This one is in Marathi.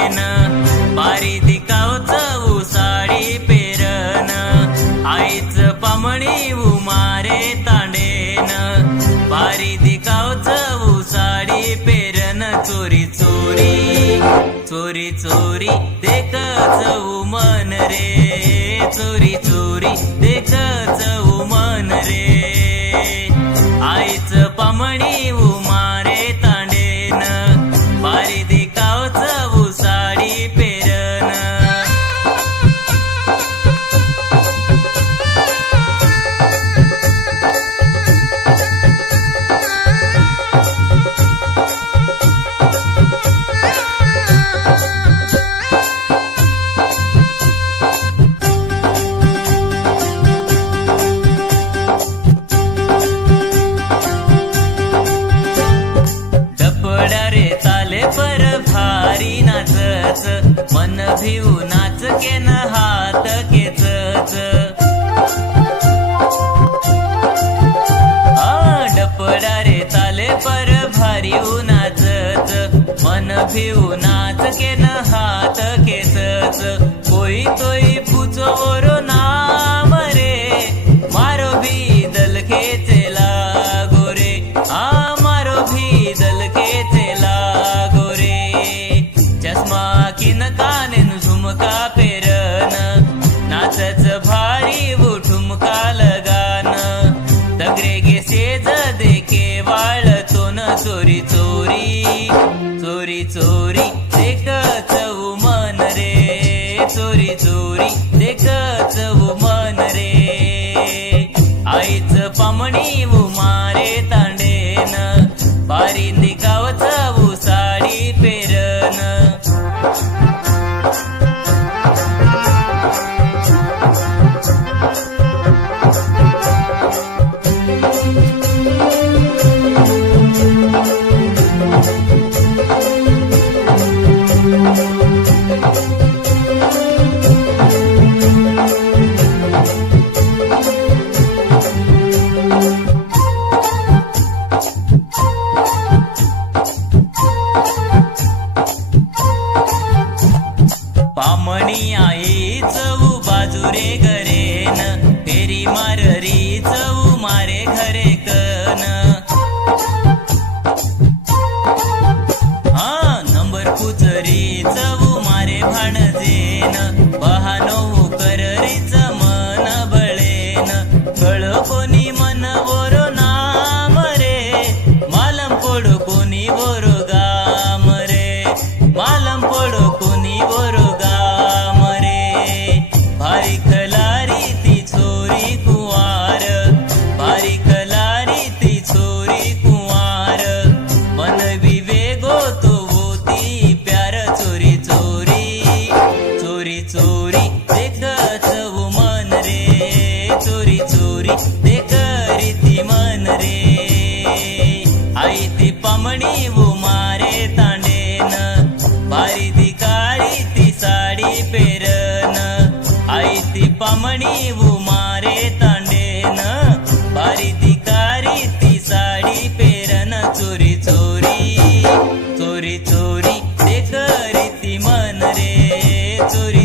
तांडेन बारी दिकावच उसाडी पेरन आईच पामणी उमारे तांडेन बारी दिकावच उसाडी पेरन चोरी चोरी चोरी चोरी देखच मन रे चोरी चोरी देखच मन रे आईच पामणी उमारे तांडेन बारी दिकावच उसाडी पेरन पर भारी नाचच मन भिऊ नाच केन हात केचच डपडा रे ताले पर भारी नाचच मन भिऊ नाच केन हात केचच कोई तोई पूछो ओरो नाम रे मारो भी दल खेचेला गोरे मारो भी दल खेचेला किन कानेन झुमका पेरन नाचच भारी वो ठुमका लगान दगरे गे सेज देखे वाळतो न चोरी चोरी चोरी चोरी देखच मन रे चोरी चोरी देखच मन रे आईच पामणी उमारे तांडेन बारी दिकावच उसाडी पेरन पामणी आई चऊ बाजूरे गरेन फेरी माररी चऊ मारे घरे कन नंबर पुचरी चऊ मारे भाणजेन बहानो कररीच मन बळेन कळ कोणी मन बोरो नाम रे मालम पोडो कोणी बोरो गाम रे मालम पोडो कोणी बोरो भारी खलारी ती छोरी कुवार भारी खलारी ती छोरी कुवार मन विवेगो तो होती प्यार चोरी चोरी चोरी चोरी देखच मन रे चोरी चोरी देख रीती मन रे आई ती पामणी उमारे तांडेन बारी दिकारी ती साडी पेरन आई ती पामणी उमारे तांडेन बारी दिकारी ती साडी पेरन चोरी चोरी चोरी चोरी देख रीती मन रे चोरी